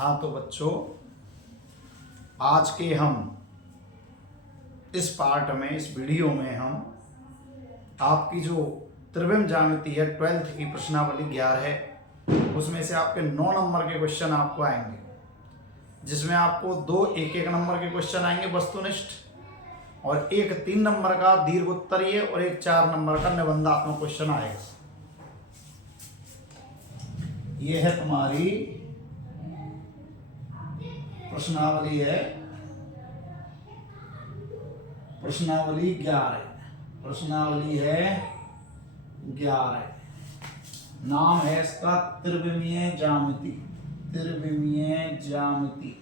हाँ तो बच्चों, आज के हम इस पार्ट में, इस वीडियो में हम आपकी जो त्रिविम ज्यामिति है 12th की प्रश्नावली 11 है, उसमें से आपके 9 नंबर के क्वेश्चन आपको आएंगे, जिसमें आपको 2 1-1 नंबर के क्वेश्चन आएंगे वस्तुनिष्ठ, और एक 3 नंबर का दीर्घ उत्तरीय और एक 4 नंबर का निबंधात्मक क्वेश्चन आएगा। ये है तुम्हारी प्रश्नावली है, प्रश्नावली 11, प्रश्नावली है 11। नाम है इसका त्रिविमीय ज्यामिति, त्रिविमीय ज्यामिति।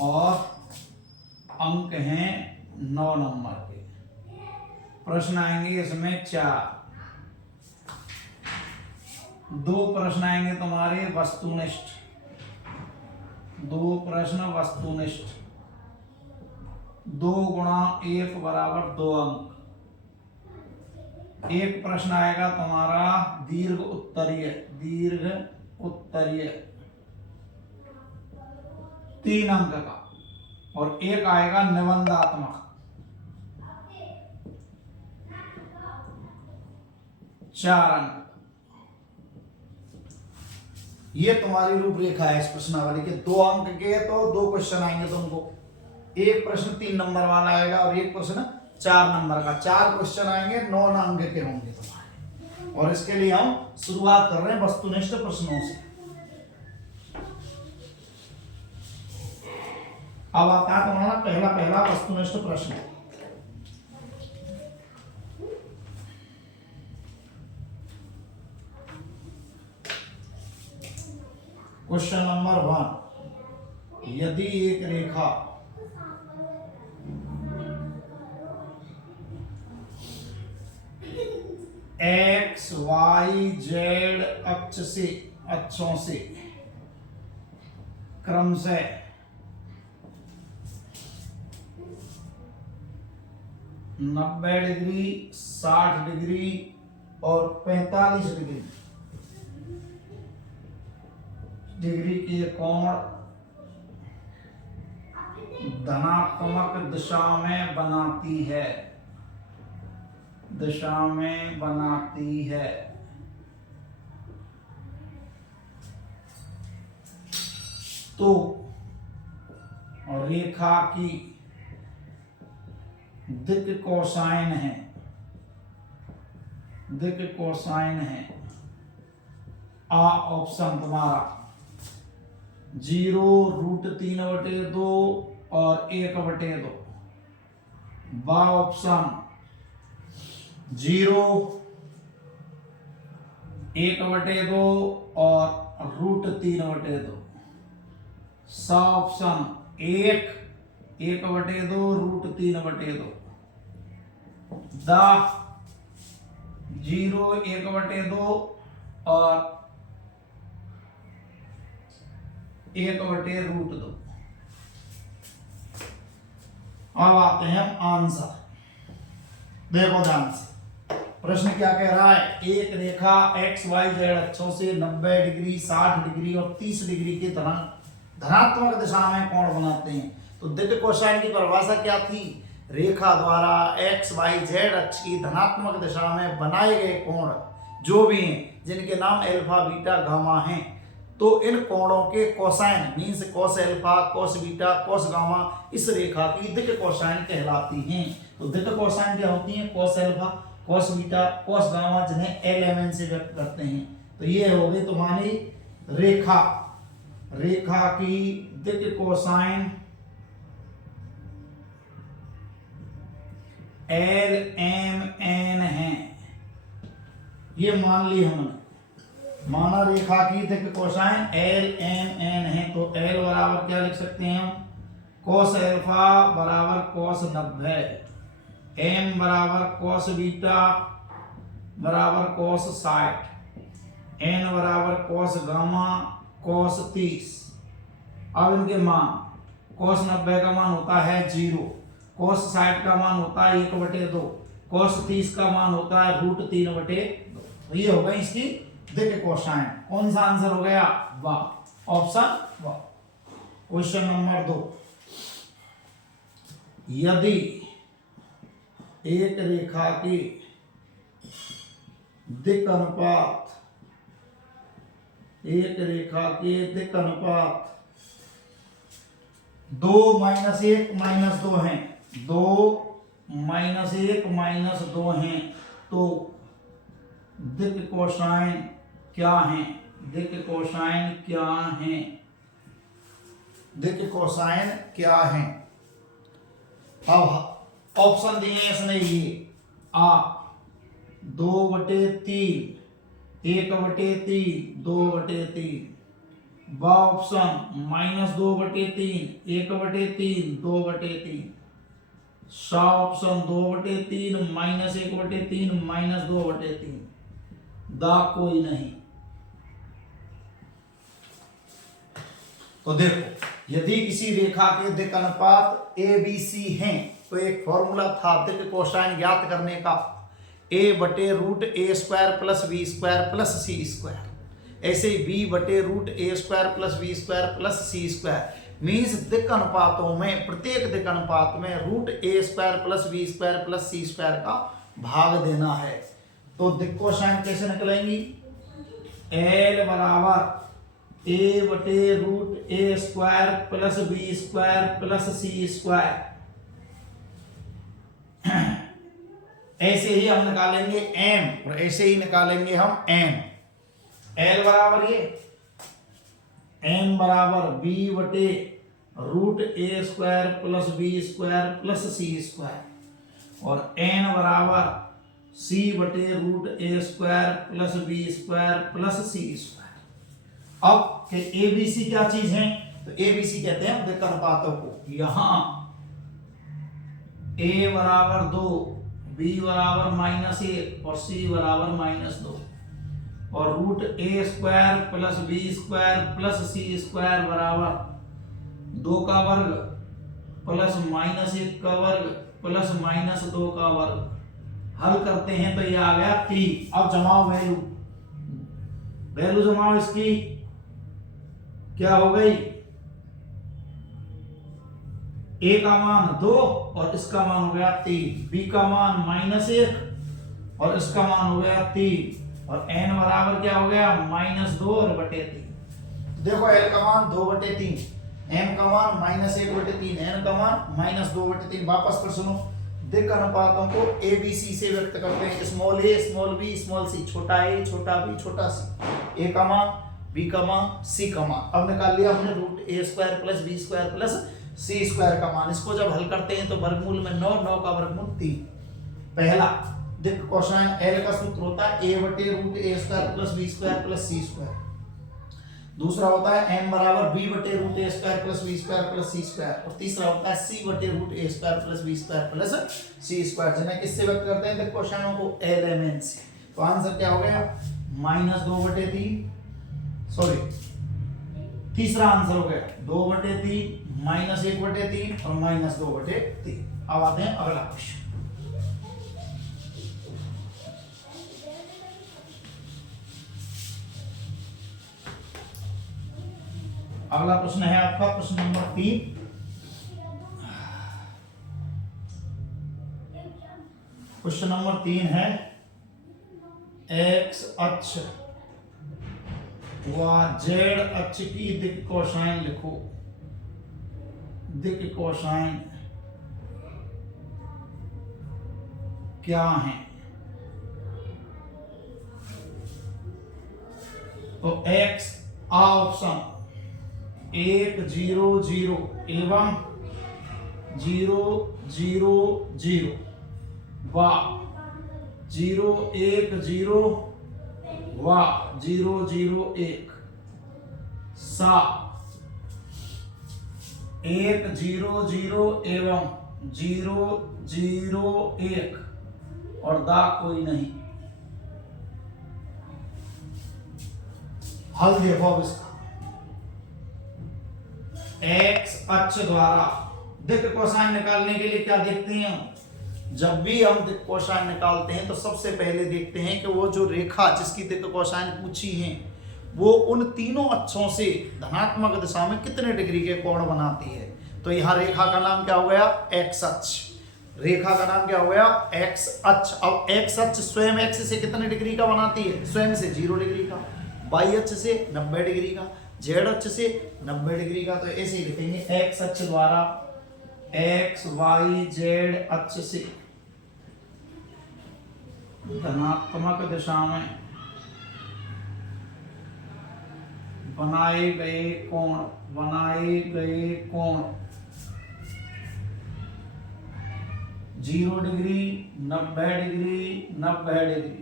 और अंक हैं 9 नंबर के। प्रश्न आएंगे इसमें 4, 2 प्रश्न आएंगे तुम्हारे वस्तुनिष्ठ, 2 प्रश्न वस्तुनिष्ठ। 2 गुणा 1 बराबर 2 अंक। एक प्रश्न आएगा तुम्हारा दीर्घ उत्तरीय, दीर्घ उत्तरीय 3 अंक का, और एक आएगा निबंधात्मक 4 अंक। ये तुम्हारी रूपरेखा है इस प्रश्नावली के। 2 अंक के तो 2 क्वेश्चन आएंगे तुमको, एक प्रश्न 3 नंबर वाला आएगा और एक प्रश्न 4 नंबर का। 4 क्वेश्चन आएंगे, 9 अंक के होंगे तुम्हारे। और इसके लिए हम शुरुआत कर रहे हैं वस्तुनिष्ठ प्रश्नों से। अब आता है तुम्हारा पहला वस्तुनिष्ठ प्रश्न। क्वेश्चन नंबर 1, यदि एक रेखा एक्स वाई जेड अक्षों से क्रमशः 90 डिग्री, 60 डिग्री और 45 डिग्री के कोण धनात्मक दिशा में बनाती है, दिशा में बनाती है, तो रेखा की दिक् कोसाइन है, दिक् कोसाइन है। आ ऑप्शन तुम्हारा 0, √3/2 और 1/2। बा ऑप्शन 0, 1/2 और √3/2। सा ऑप्शन 1, 1/2, √3/2। दा 0, 1/2 और 1/√2। अब आते हैं आंसर, देखो ध्यान से। प्रश्न क्या कह रहा है? एक रेखा एक्स वाई जेड अक्षों से 90 डिग्री, 60 डिग्री और 30 डिग्री के धनात्मक दिशा में कोण बनाते हैं। तो दिक् कोसाइन की परिभाषा क्या थी? रेखा द्वारा एक्स वाई जेड अक्ष की धनात्मक दिशा में बनाए गए कोण जो भी हैं, जिनके नाम अल्फा बीटा गामा हैं, तो इन कोणों के cosine means cos alpha, cos beta, cos gamma इस रेखा की दिक् कोसाइन कहलाती हैं। तो दिक् कोसाइन क्या होती हैं? Cos alpha, cos beta, cos gamma, जिन्हें LMN से व्यक्त करते हैं। तो ये हो गई तुम्हारी रेखा, रेखा की दिक् कोसाइन LMN है। ये मान ली हमने, माना रेखा की दिक् कोसाइन LMN है। तो L बराबर क्या लिख सकते हैं हम? कोस अल्फा बराबर कोस 90, M बराबर कोस बीटा बराबर कोस 60, N बराबर कोस गामा कोस 30। अब इनके मान, कोस 90 का मान होता है 0, कोस 60 का मान होता है 1/2, कोस 30 का मान होता है √3/2। तो ये हो गई इसकी दिक कोसाइन। कौन सा आंसर हो गया? वाह, ऑप्शन वाह। क्वेश्चन नंबर 2, यदि एक रेखा की दिक अनुपात, एक रेखा के दिक अनुपात 2 - 1 - 2 हैं, 2 - 1 - 2 हैं, तो दिक कोसाइन क्या है? दिक कोसाइन क्या है? दिक कोसाइन क्या है? अब ऑप्शन दिए हैं इसने ये आ 2/3, 1/3, 2/3, बा ऑप्शन -2/3, 1/3, 2/3, सा ऑप्शन 2/3, -1/3, -2/3, दा कोई नहीं। तो देखो, यदि किसी रेखा के दिक अनुपात ए बी सी हैं तो एक फॉर्मूला था दिक कोसाइन ज्ञात करने का, a/√a² + b² + c²। ऐसे ही b/√a² + b² + c²। मीन्स दिक अनुपातों में, प्रत्येक दिक अनुपात में √a² + b² + c² का भाग देना है। तो दिक कोसाइन कैसे निकलेंगी? L बराबर a/√a² + b² + c²। ऐसे ही हम निकालेंगे m, और ऐसे ही निकालेंगे हम n। L बराबर ये m बराबर b/√a² + b² + c², और n बराबर c/√a² + b² + c²। अब कि ए बी सी क्या चीज है? तो ए बी सी कहते हैं दिक अनुपातों को। यहां a बराबर 2, b बराबर -1 और c बराबर -2, और √a² + b² + c² बराबर 2 का वर्ग प्लस -1 का वर्ग प्लस -2 का वर्ग। हल करते हैं तो ये आ गया 3। अब जमाओ वैल्यू, वैल्यू जमाओ इसकी, क्या हो गई? a का मान 2 और इसका मान हो गया 3, b का मान -1 और इसका मान हो गया 3, और n बराबर क्या हो गया? -2 और बटे 3। देखो l का मान 2/3, m का मान -1/3, n का मान -2/3। वापस पर सुनो, दिक अनुपातों को a b c से व्यक्त करते हैं। Small a, small b, small c, छोटा a, छोटा b, छोटा c। a का मान, b का मान, c का मान। अब निकाल लिया हमने √a² + b² + c² का मान। इसको जब हल करते हैं तो वर्गमूल में 9, 9 का वर्गमूल 3। पहला दिक कोसाइन L का सूत्र होता है a/√a² + b² + c²। दूसरा होता है m बराबर b/√a² + b² + c², और तीसरा होता है c/√a² + b² + c²। जिन्हें किससे व्यक्त करते हैं दिक कोसाइनों को? LMN से। तो आंसर क्या हो गया? -2/3, सॉरी, तीसरा आंसर हो गया 2/3, -1/3 और -2/3। अब आते हैं अगला क्वेश्चन। अगला प्रश्न है आपका प्रश्न नंबर 3। क्वेश्चन नंबर 3 है, x अक्ष व z अक्ष की दिक कोसाइन लिखो। दिक कोसाइन क्या है? तो x आ ऑप्शन 1 0 0 एवं 0 0 0, व 0 1 0 व 0 0 1, सा 1 0 0 एवं 0 0 1, और दा कोई नहीं। हल देखो अब इसका। एक्स अक्ष द्वारा दिक कोसाइन निकालने के लिए क्या देखते हैं? जब भी हम दिक् कोसाइन निकालते हैं तो सबसे पहले देखते हैं कि वो जो रेखा जिसकी दिक् कोसाइन पूछी है वो उन तीनों अक्षों से धनात्मक दिशा में कितने डिग्री के कोण बनाती है। तो यहाँ रेखा का नाम क्या हो गया, एक्स अक्ष। रेखा का नाम क्या हो गया, एक्स अक्ष। अब एक्स अक्ष स्वयं एक्स से कितने डिग्री का बनाती है, स्वयं से 0 डिग्री का, वाई अक्ष से 90 डिग्री का, जेड अक्ष से 90 डिग्री का। तो ऐसे ही लिखेंगे एक्स अक्ष द्वारा एक्स वाई जेड अक्ष से धनात्मक दिशा में बनाए गए कोण 0 डिग्री 90 डिग्री 90 डिग्री।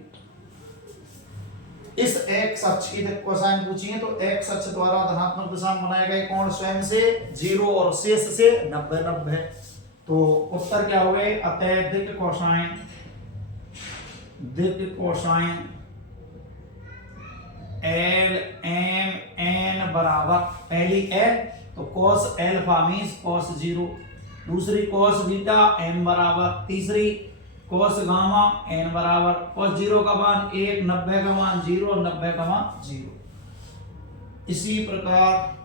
इस एक्स अक्ष की कोसाइन पूछी है तो एक्स अक्ष द्वारा धनात्मक दिशा में बनाए गए कोण स्वयं से 0 और शेष से 90 90। तो उत्तर क्या हो गए, अतः दिक् कोसाइन एल एम एन बराबर, पहली एल तो cos एल्फा मीन्स cos 0, दूसरी cos बीटा n बराबर, तीसरी cos गामा n बराबर, cos 0 का मान 1, 90 का मान 0, 90 का मान 0। इसी प्रकार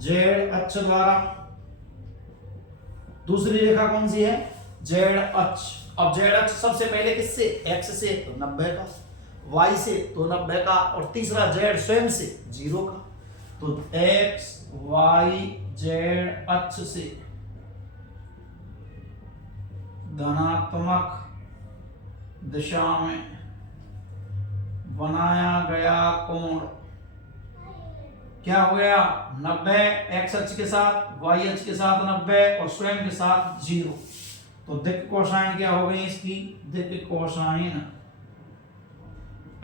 z अक्ष द्वारा दूसरी रेखा कौन सी है, z अक्ष। अब z अक्ष सबसे पहले किससे, x से तो 90 का, y से तो 90 का, और तीसरा z स्वयं से 0 का। तो x y z अक्ष से धनात्मक दिशा में बनाया गया कोण क्या हो गया, 90, x अक्ष के साथ, y अक्ष के साथ 90 और स्वयं के साथ 0। तो दिक् कोसाइन क्या हो गई इसकी, दिक् कोसाइन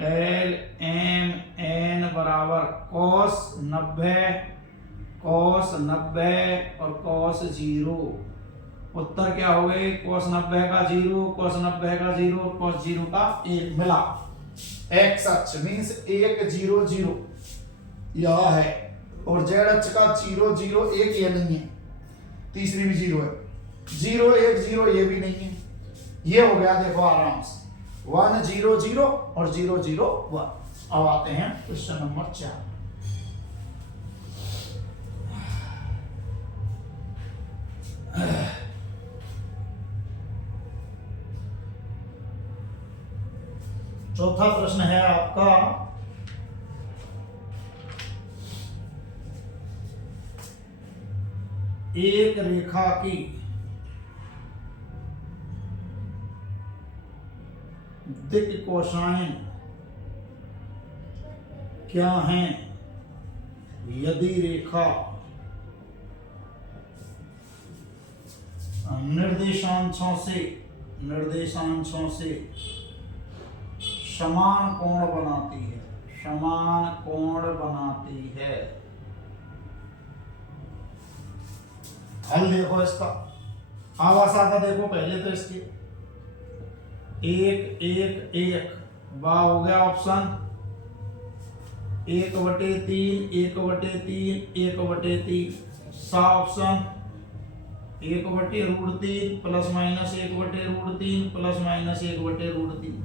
एल एम एन बराबर cos 90 और cos 0। उत्तर क्या हो गए, cos 90 का 0, cos 90 का 0, cos 0 का 1 मिला। x अक्ष मीन्स 1 0 0 यह है, और z अक्ष का 0 0 1 ये नहीं है, तीसरी भी 0 है, 0 1 0 ये भी नहीं है। ये हो गया देखो आराम से 1 0 0 और 0 0 1। अब आते हैं क्वेश्चन नंबर 4। चौथा प्रश्न है आपका, एक रेखा की दिक् कोसाइन क्या है यदि रेखा निर्देशांशों से समान कोण बनाती है। हल देखो इसका, आवास आता देखो पहले तो इसके 1 1 1 बा हो गया ऑप्शन 1/3 1/3 1/3 सा option 1/√3 plus minus 1/√3 plus minus 1/√3।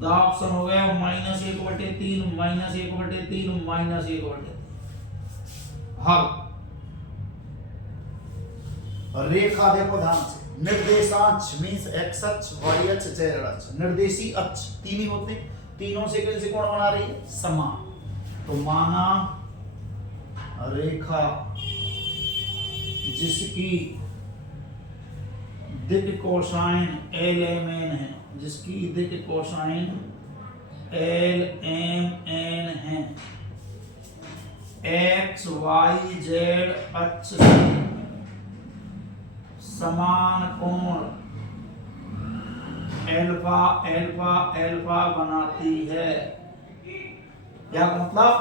दा ऑप्शन हो गया -1/3 माइनस 1/3 माइनस 1/3। हल रेखा देखो ध्यान से, निर्देशांश मींस x अक्ष y अक्ष z अक्ष, निर्देशी अक्ष तीन ही होते, तीनों से कैसे कोण बना रही है, समान। तो माना रेखा जिसकी दिक् कोसाइन एल एम एन है, जिसकी दिक् कोसाइन एल एम एन है, एक्स वाई जेड अक्ष से समान कोण एल्फा एल्फा एल्फा बनाती है। क्या मतलब,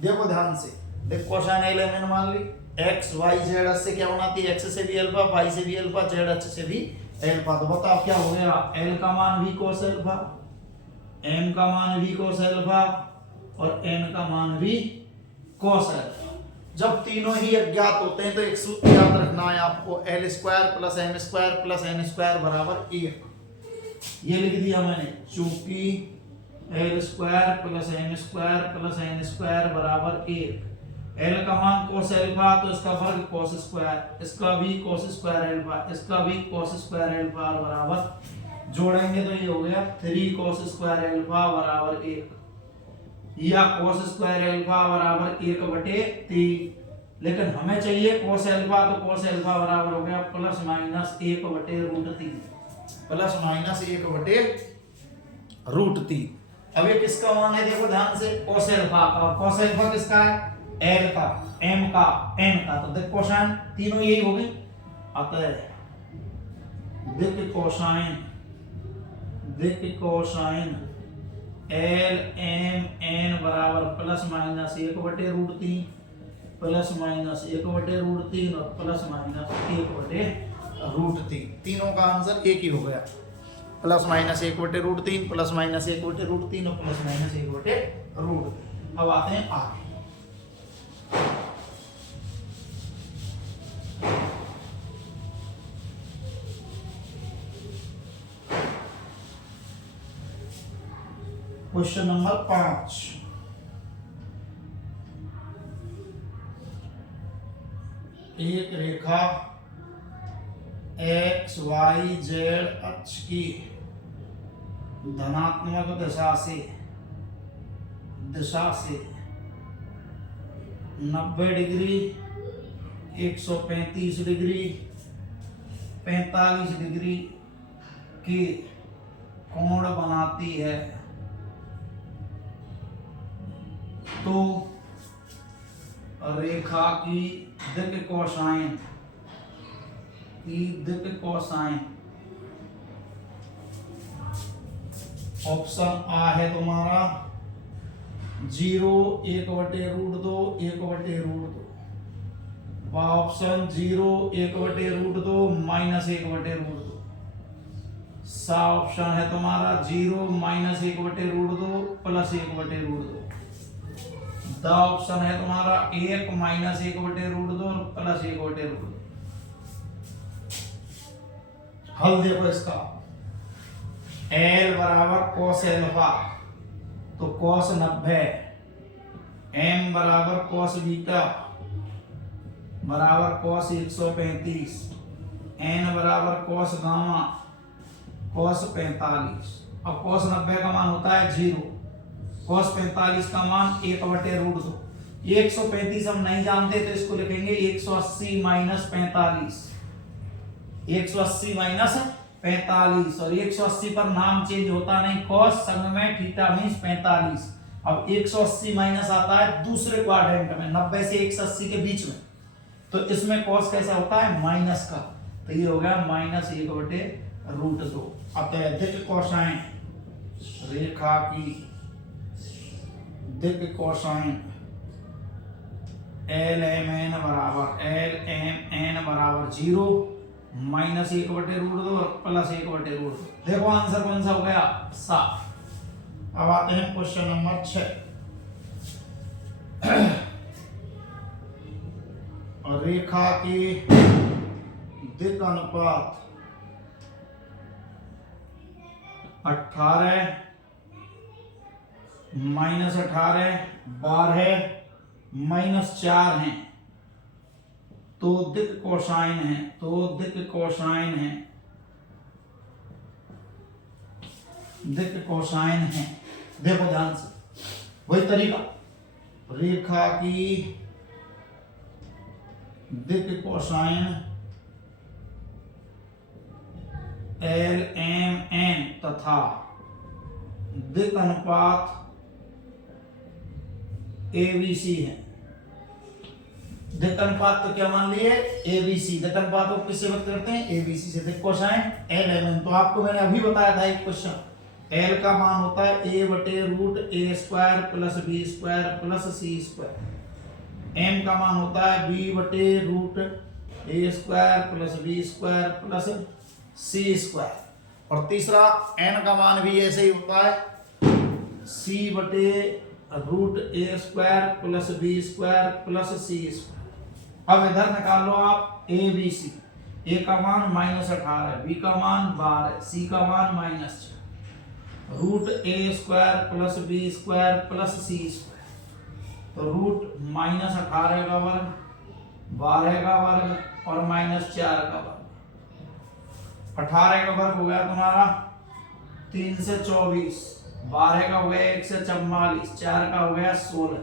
देखो ध्यान से, दिक् कोसाइन एल एम एन मान ली, एक्स वाई जेड अक्ष से क्या बनाती है, एक्स से भी अल्फा, वाई से भी अल्फा, जेड अक्ष से भी अल्फा। तो बताओ क्या हो गया, एल का मान भी कोस अल्फा, एम का मान भी कोस अल्फा और एन का मान भी कोस अल्फा। जब तीनों ही अज्ञात होते हैं तो एक सूत्र याद रखना है आपको, L square plus M square plus N square बराबर 1। ये लिख दिया मैंने, चूंकि L square plus M square plus N square बराबर 1। एल का मान कोस एल्फा तो इसका वर्ग कोस स्क्वायर, इसका भी कोस स्क्वायर एल्फा, इसका भी कोस स्क्वायर एल्फा बराबर, जोड़ेंगे तो ये हो गया 3 कोस स्क्वायर एल्फा बराबर 1, या कोस स्क्वायर एल्फा बराबर 1/3। लेकिन हमें चाहिए कोस एल्फा, तो कोस एल्फा बराबर हो गया प्लस माइनस 1/√3, प्लस माइनस 1/√3। अब ये किसका मान है देखो ध्यान से, कोस एल्फा का। कोस एल्फा किसका है? एल का, एम का, एन का। तो देख कोसाइन तीनों यही हो गई, अतः देख कोसाइन एल एम एन बराबर प्लस माइनस 1/√3 प्लस माइनस 1/√3 और प्लस माइनस 1/√3। तीनों का आंसर एक ही हो गया, प्लस माइनस 1/√3 प्लस माइनस 1/√3 और प्लस माइनस 1/√3। अब आते हैं आगे। क्वेश्चन नंबर 5, एक रेखा एक्स वाई जेड अक्ष की धनात्मक दिशा से 90 डिग्री, 135 डिग्री, 45 डिग्री के कोण बनाती है, तो रेखा की दिक् कोसाइन ऑप्शन आ है तुम्हारा 0, 1/√2, 1/√2। Option 0, 1/√2, minus 1/√2। सा ऑप्शन है तुम्हारा 0, माइनस 1/√2 प्लस 1/√2। द ऑप्शन है तुम्हारा 1, माइनस 1/√2 और प्लस 1/√2। हल देखो इसका, एल बराबर कोस एल्फा तो कोस 90, एम बराबर कोस बीटा बराबर कोस 135, एन बराबर कोस गामा कोस 45। अब कोस 90 का मान होता है 0, कोस 45 का मान 1/√2। 135 हम नहीं जानते तो इसको लिखेंगे 180 माइनस 45, 180 माइनस 45। और 180 पर नाम चेंज होता नहीं, कॉस संग में थीटा मींस 45। अब 180 माइनस आता है दूसरे क्वाड्रेंट में, 90 से 180 के बीच में, तो इसमें कॉस कैसा होता है? माइनस का। तो ये हो गया माइनस 1/√2। अत्यधिक कोसाइन रेखा की दिक् कोसाइन एल एम एन बराबर 0, माइनस 1/√2 और प्लस 1/√2। देखो आंसर कौन सा हो गया? 7। अब आते हैं क्वेश्चन नंबर 6। रेखा के दिक् अनुपात 18, माइनस 18, 12, माइनस 4 है, तो दिक् कोसाइन है, दिक् कोसाइन है। देखो ध्यान से, वही तरीका, रेखा की दिक् कोसाइन एल एम एन तथा दिक् अनुपात एबीसी है। दिक् अनुपात तो क्या मान लिए? एबीसी। दिक् अनुपात को किससे व्यक्त करते हैं? एबीसी से। दिक् कोसाइन एल एम एन, तो आपको मैंने अभी बताया था एक क्वेश्चन, एल का मान होता है a/√a² plus b² plus c², M का मान होता है b/√a² plus b² plus c², और तीसरा एन का मान भी ऐसे ही होता है c/√a² root A square plus B square plus C square. अब इधर निकाल लो आप ए बी सी। ए का मान -18, बी का मान 12, सी का मान -6। Root A square plus B square plus C square, तो रूट -18 का वर्ग, 12 का वर्ग और -4 का वर्ग। 18 का वर्ग हो गया तुम्हारा 3 से 24, 12 का हो गया 1 से 44, 4 का हो गया 16।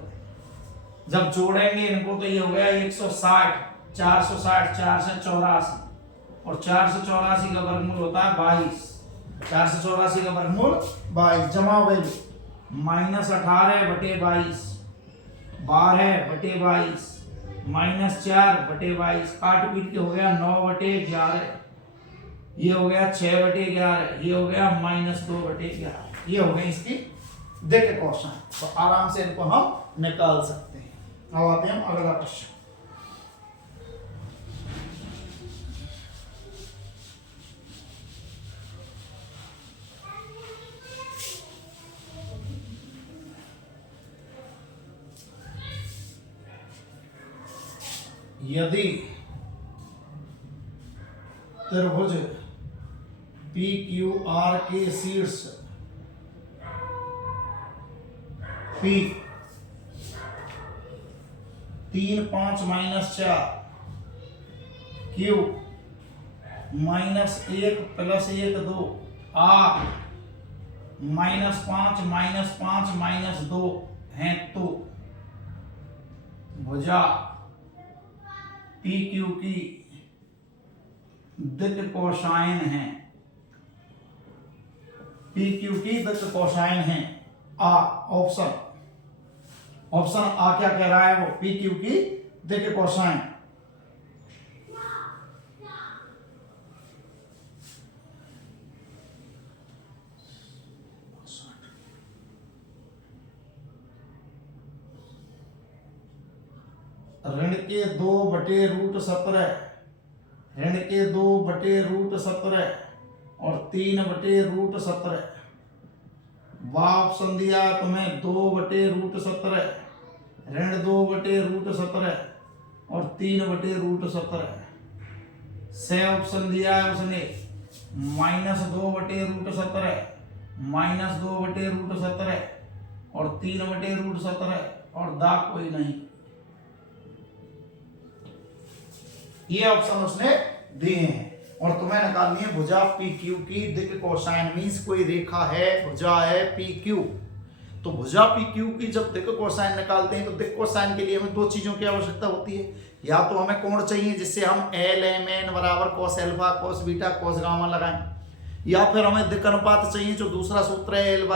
जब जोड़ेंगे इनको तो ये हो गया 160, 460, 4 से 84 और 4 से 84 का वर्गमूल होता है 22। 4 से 84 का वर्गमूल 22, जमा वैल्यू -18/22, 12/22 -4/22, काट पीट के हो गया 9/11, ये हो गया 6/11, ये हो गया -2/11। ये हो गई इसकी दिक क्वेश्चन। तो आराम से इनको हम निकाल सकते हैं। अब आते हैं हम अगला क्वेश्चन। यदि त्रिभुज PQR के शीर्ष P 3, 5, -4, Q -1 + 1, 2, R -5, -5, -2 हैं, तो भुजा PQ की दिक कोसाइन है। PQ की दिक कोसाइन है। आ ऑप्शन आ क्या कह रहा है? वो PQ की दिक कोसाइन। ऋण के 2/√17, ऋण के 2/√17 और 3/√17। वह ऑप्शन दिया तुम्हें 2/√17, ऋण 2/√17 और 3/√17। से ऑप्शन दिया है उसने -2/√17, -2/√17 और 3/√17 और दाग कोई नहीं। ये ऑप्शन उसने दिए हैं और तुम्हें निकालनी है भुजा PQ की दिक कोसाइन। मींस कोई रेखा है, भुजा है PQ, तो भुजा PQ की जब दिक कोसाइन निकालते हैं तो दिक कोसाइन के लिए हमें दो चीजों की आवश्यकता होती है। या तो हमें कोण चाहिए जिससे हम LMN = cos alpha cos beta cos gamma लगाएं, या फिर हमें दिक अनुपात चाहिए जो दूसरा सूत्र है L =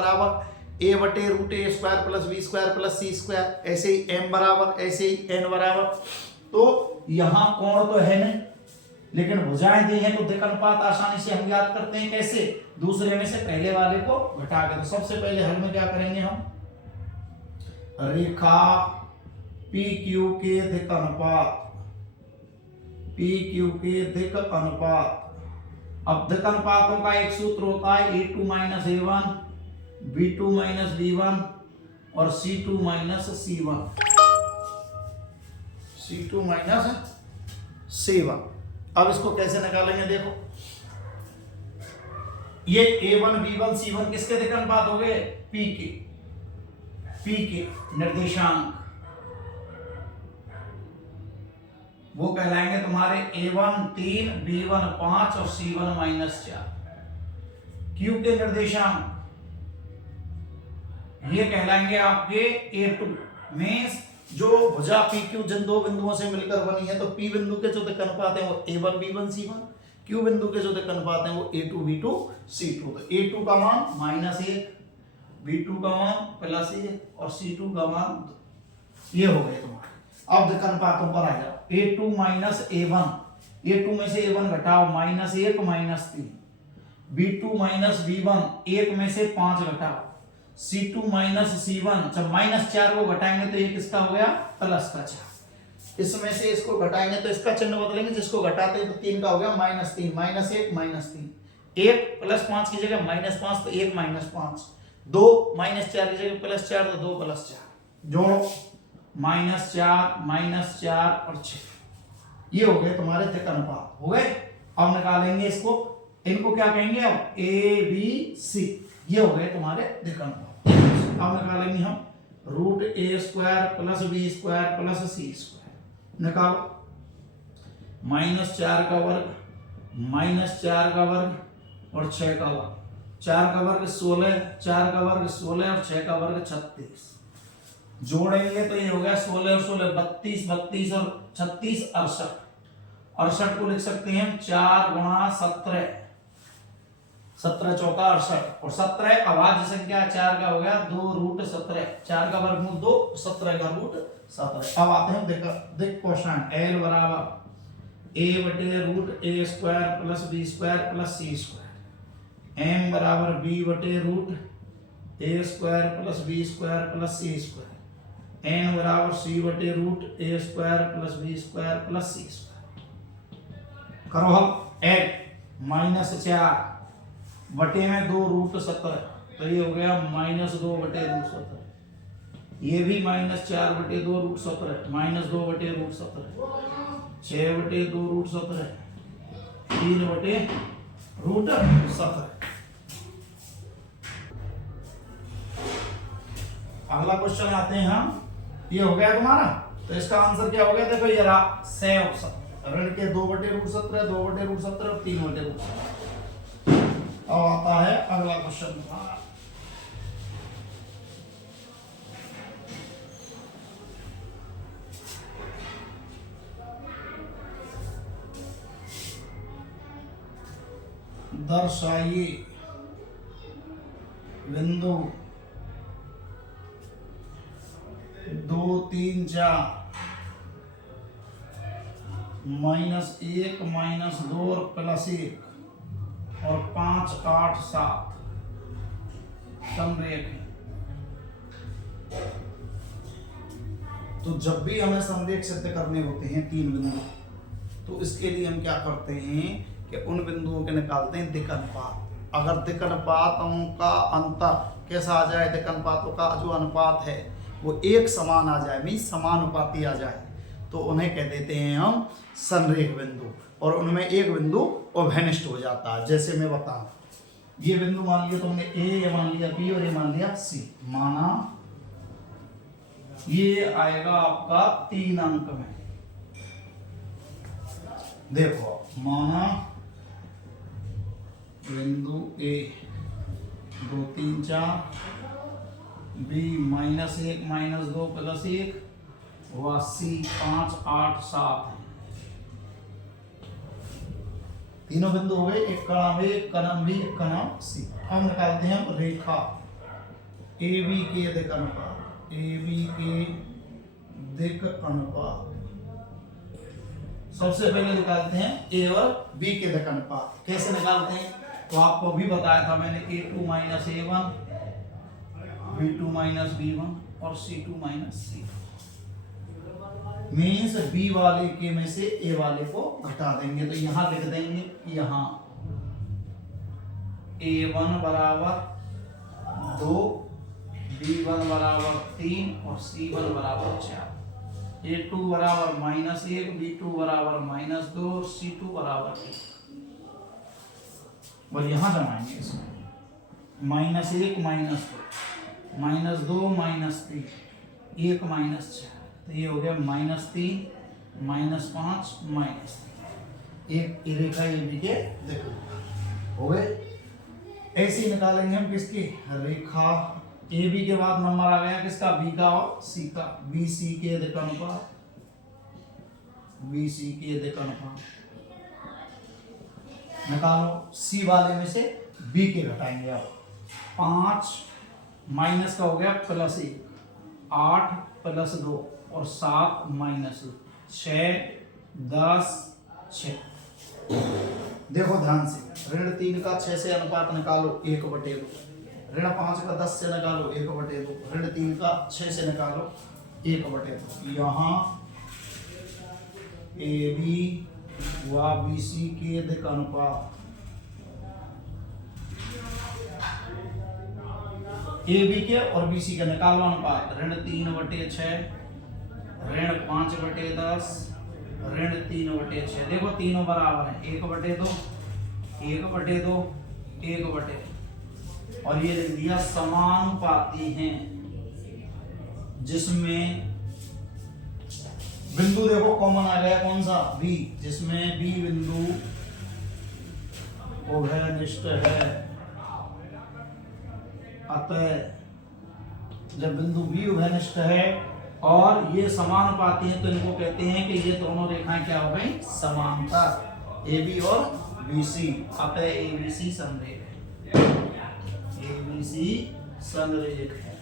A/√A² + B² + C²। ऐसे ही M बराबर, ऐसे ही N बराबर। तो यहां कोण तो है नहीं, लेकिन भुजाएं दी हैं तो दिक अनुपात आसानी से हम याद करते हैं। कैसे? दूसरे में से पहले वाले को घटा के। तो सबसे पहले हल में क्या करेंगे हम? रेखा PQ के दिक अनुपात, PQ के दिक अनुपात। अब दिक अनुपातों का एक सूत्र होता है A2 - A1, B2 - B1 और C2 - C1, C2 - C1। अब इसको कैसे निकालेंगे? देखो, ये A1 B1 C1 किसके दिक अनुपात हो गए? P के निर्देशांक, वो कहलाएंगे तुम्हारे A1 3, B1 5 और C1 -4। Q के निर्देशांक ये कहलाएंगे आपके A2 में। जो भुजा PQ जिन दो बिंदुओं से मिलकर बनी है, तो P बिंदु के जो दिक अनुपात है वो A1 B1 C1, Q बिंदु के जो दिक अनुपात है वो A2 B2 C2। तो A2 का मान -1, B2 का मान +1 और C2 का मान 2। ये हो गए तुम्हारे। अब दिक अनुपातों पर आ जाओ। A2 - A1, A2 में से A1 घटाओ, -1 -3। B2 - B1, 1 में से 5 घटाओ। C2 - C1, जब -4 को घटाएंगे तो ये किसका हो गया? प्लस का 4। इसमें से इसको घटाएंगे तो इसका चिन्ह बदलेंगे, जिसको घटाते हैं तो 3 का हो गया -3, -1 -3। 1 + 5 की जगह -5 तो 1 - 5, 2 -4 की जगह +4 तो 2 + 4 जोड़ो, -4 और 6, ये हो गए तुम्हारे दिक् अनुपात हो गए। अब निकालेंगे इसको, इनको क्या कहेंगे अब ABC, ये हो गए तुम्हारे दिक् अनुपात। अब निकालेंगे हम √a² + b² + c², निकालो। -4 का वर्ग, -4 का वर्ग और 6 का वर्ग, 4 का वर्ग 16, 4 का वर्ग 16 और 6 का वर्ग 36, जोड़ेंगे तो ये हो गया 16 और 16 32, 32 और 36 68, 68 को लिख सकते हैं हम 4 × 17, 17 चौका 68 और 17 अभाज्य संख्या 4 का हो गया 2√17, 4 का वर्गमूल 2, 17 का √17। अब आते हैं दिक् क्वेश्चन L बराबर a/√a² + b² + c², m बराबर b/√a² + b² + c², n बराबर c/√a² + b² + c²। करो हम L -4 बटे में 2√17, तो ये हो गया -2/√17, ये भी -4 बटे 2√17, -2/√17, 6 बटे 2√17, 3 बटे √17। अगला क्वेश्चन आते हैं हम, ये हो गया तुम्हारा, तो इसका आंसर क्या हो गया, देखो ये रहा से ऑप्शन, ऋण के 2/√17, 2/√17 और 3/√17। अब आता है अगला क्वेश्चन तुम्हारा, दर्शाइए बिंदु 2, 3, 4 -1 -2 और +1 और 5, 8, 7 समरेख है। तो जब भी हमें समरेख सिद्ध करने होते हैं 3 बिंदु, तो इसके लिए हम क्या करते हैं कि उन बिंदुओं के निकालते हैं दिक् अनुपात। अगर दिक् अनुपातों का अंतर कैसा आ जाए, दिक् अनुपातों का जो अनुपात है वो एक समान आ जाए, मीन्स समानुपाती आ जाए, तो उन्हें कह देते हैं हम संरेख बिंदु, और उनमें एक बिंदु अभिनिष्ट हो जाता है। जैसे मैं बताऊं, ये बिंदु मान लिया तुमने A, ये मान लिया B और ये मान लिया C, माना ये आएगा आपका 3 अंक में। देखो माना बिंदु A 2, 3, 4, B -1 -2 +1 व C 5, 8, 7 तीनों बिंदु हो गए, एक का नाम A, एक का नाम B, एक का नाम C। अब निकालते हैं हम रेखा AB के दिक् अनुपात, AB के दिक् अनुपात। सबसे पहले निकालते हैं A और B के दिक् अनुपात। कैसे निकालते हैं, तो आपको भी बताया था मैंने, A2 - A1, B2 - B1 और C2 - C1, मीन्स B वाले के में से A वाले को घटा देंगे। तो यहां लिख देंगे, यहां A1 बराबर 2, B1 बराबर 3 और C1 बराबर 4, A2 बराबर -1, B2 बराबर -2 और C2 बराबर 1। और यहां जमाएंगे इसको, -1 -2 -2 -3 1 -4, तो ये हो गया -3 -5 -3। एक रेखा AB के देखो हो गए। ऐसे ही निकालेंगे हम किसकी, रेखा AB के बाद नंबर आ गया किसका, B का और C का, BC के दिक् अनुपात, BC के दिक् अनुपात निकालो। C वाले में से B के घटाएंगे। अब 5 माइनस का हो गया +1, 8 + 2 और 7 - 6, 10, 6। देखो ध्यान से, ऋण 3 का 6 से अनुपात निकालो 1/2, ऋण 5 का 10 से निकालो 1/2, ऋण 3 का 6 से निकालो 1/2। यहाँ AB व BC के दिक् अनुपात ए बी के और बी सी के निकालो अनुपात। ऋण 3/6, ऋण 5/10, ऋण 3/6। देखो तीनों बराबर है, 1/2, 1/2, 1/2। और ये लिख दिया समानुपाती हैं, जिसमें बिंदु देखो कॉमन आ गया, कौन सा? बी, जिसमें बी बिंदु उभयनिष्ठ है। अतः जब बिंदु बी उभयनिष्ठ है और ये समानुपाती हैं तो इनको कहते हैं कि ये दोनों रेखाएं क्या हो गई? समांतर, ए बी और बी सी। अतः ए बी सी समरेख है, ए बी सी समरेख है।